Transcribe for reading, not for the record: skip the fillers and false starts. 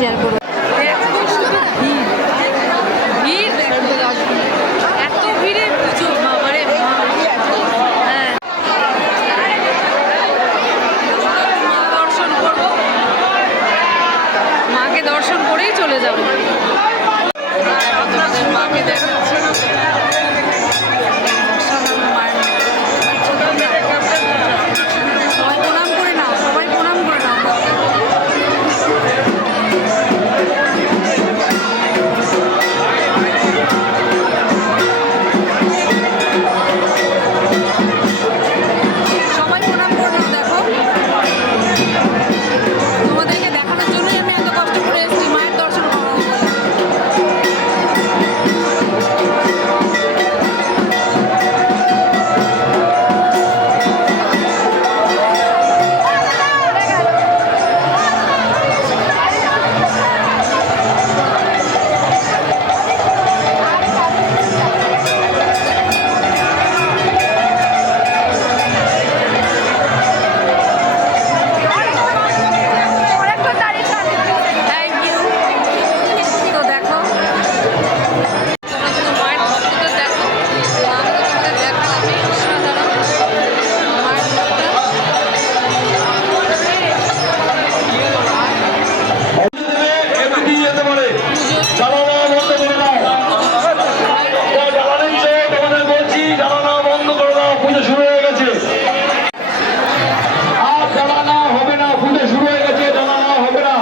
Share করো। এত ভিড়ে পুজো বাবারে, হ্যাঁ দর্শন করবো, মাকে দর্শন করেই চলে যাবো। তোমাদের মাকে দেখাচ্ছে, সবাই প্রণাম করে নাও, সবাই প্রণাম করে নাও। সবাই প্রণাম করে নাও। দেখো তোমাদেরকে দেখানোর জন্যই আমি এত কষ্ট করে এসেছি, মায়ের দর্শন করাবো বলে। হবে না, পুজো শুরু হয়ে গেছে, জ্বালানো হবে না।